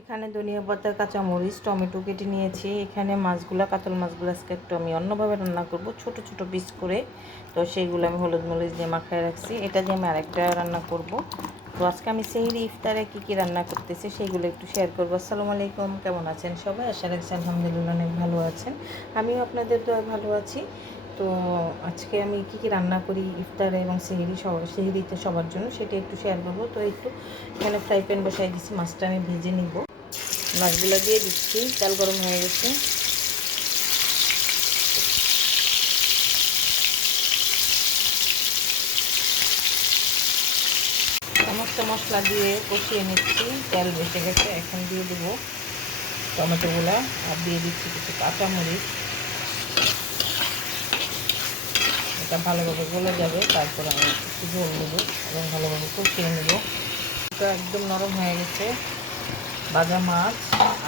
এখানে ধনিয়া পাতা, কাঁচামরিচ, টমেটো কেটে নিয়েছি। এখানে মাছগুলো, কাতল মাছগুলো আজকে একটু আমি অন্যভাবে রান্না করব, ছোট ছোট পিস করে। তো সেইগুলো আমি হলুদ মরিচ দিয়ে মাখায় রাখছি। এটা দিয়ে আমি আরেকটা রান্না করব। তো আজকে আমি সেহরি ইফতারে কী রান্না করতেছি সেইগুলো একটু শেয়ার করবো। আসসালামু আলাইকুম, কেমন আছেন সবাই? আশা রাখছি আলহামদুলিল্লাহ অনেক ভালো আছেন। আমিও আপনাদের দোয়ায় ভালো আছি। তো আজকে আমি কী রান্না করি ইফতারে এবং সেহরিতে সবার জন্য সেটা একটু শেয়ার করবো। তো একটু এখানে ফ্রাই প্যান বসাই দিচ্ছি, মাছটা আমি ভেজে নিব। মাছগুলো দিয়ে দিচ্ছি, তেল গরম হয়ে গেছে। সমস্ত মশলা দিয়ে কষিয়ে নিচ্ছি, তেল বেঁচে গেছে। এখন দিয়ে দেবো টমেটোগুলো আর দিয়ে দিচ্ছি কিছু কাঁচামরিচ। এটা ভালোভাবে গলে যাবে, তারপর আমি একটু ঝোল দেবো এবং ভালোভাবে কষিয়ে নেব। এটা একদম নরম হয়ে গেছে। ভাজা মাছ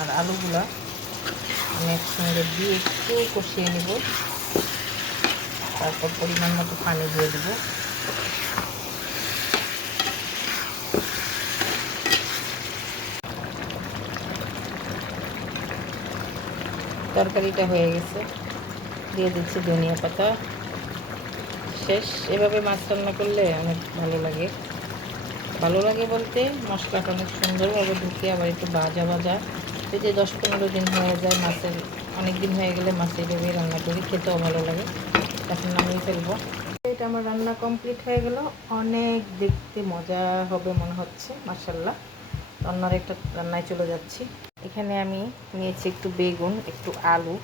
আর আলুগুলা আমি একসঙ্গে দিয়ে একটু কষিয়ে নেব, তারপর পরিমাণ মতো পানি দিয়ে দেবো। তরকারিটা হয়ে গেছে, দিয়ে দিচ্ছি ধনিয়া পাতা। শেষ। এভাবে মাছ রান্না করলে অনেক ভালো লাগে। ভালো লাগে বলতে মশলাটা অনেক সুন্দরভাবে ঢুকে, আবার একটু ভাজা ভাজা। যদি 10-15 দিন হয়ে যায়, মাছের অনেক দিন হয়ে গেলে মাছ এইভাবে রান্না করি, খেতেও ভালো লাগে। এখন নামিয়ে ফেলবো। এটা আমার রান্না কমপ্লিট হয়ে গেল। অনেক দেখতে মজা হবে মনে হচ্ছে, মাশাআল্লাহ। অন্যার একটা রান্নায় চলে যাচ্ছি। এখানে আমি নিয়েছি একটু বেগুন, একটু আলু।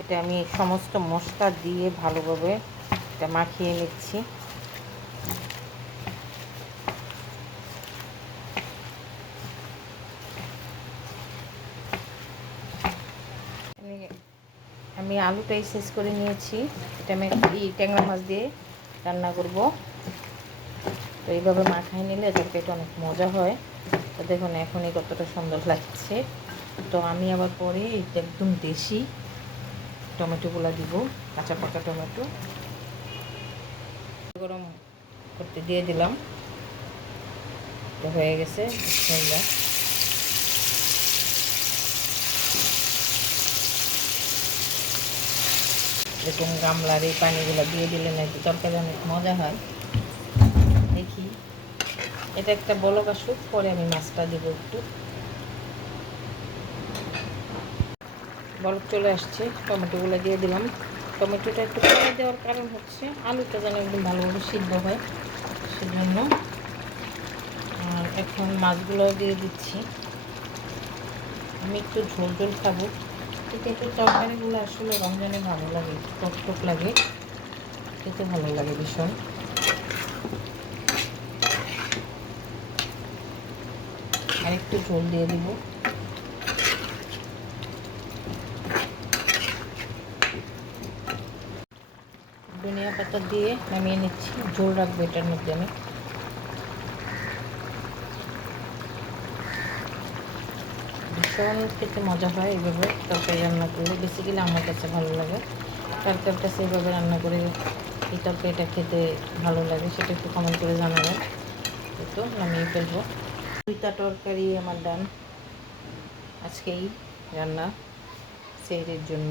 এটা আমি সমস্ত মশলা দিয়ে ভালোভাবে এটা মাখিয়ে নিচ্ছি। আমি আলুটাই শেষ করে নিয়েছি। এটা আমি ট্যাংরা মাছ দিয়ে রান্না করব। তো এইভাবে মাখায় নিলে তরকারিটা অনেক মজা হয়। তো দেখুন এখনই কতটা সুন্দর লাগছে। তো আমি আবার পরে এটা একদম দেশি টমেটোগুলো দিব, কাঁচা পাকা টমেটো। গরম করতে দিয়ে দিলাম, এটা হয়ে গেছে। বিসমিল্লাহ। এরকম গামলার এই পানিগুলো দিয়ে দিলে নাকি তরকারি অনেক মজা হয়। দেখি এটা একটা বলক আসুক, পরে আমি মাছটা দেবো। একটু বলক চলে আসছে, টমেটোগুলো দিয়ে দিলাম। টমেটোটা একটু পরে দেওয়ার কারণ হচ্ছে আলুটা যেন একদম ভালোভাবে সিদ্ধ হয়, সেজন্য। আর এখন মাছগুলো দিয়ে দিচ্ছি। আমি একটু ঝোল ঝোল খাবো, কিন্তু একটু তরকারিগুলো আসলে রমজানে ভালো লাগে, টক টক লাগে, খেতে ভালো লাগে ভীষণ। আর একটু ঝোল দিয়ে দিব। ধনিয়া পাতা দিয়ে নামিয়ে নিচ্ছি, ঝোল রাখবো এটার মধ্যে আমি। ভীষণ খেতে মজা হয় এইভাবে তরকারি রান্না করলে, বেসিক্যালি আমার কাছে ভালো লাগে। কার কার কাছে এইভাবে রান্না করে এই তরকারিটা খেতে ভালো লাগে সেটা একটু কমেন্ট করে জানাবেন। তো নামিয়ে ফেলবো। দুইটা তরকারি আমার ডান আজকেই রান্না সেহরির জন্য।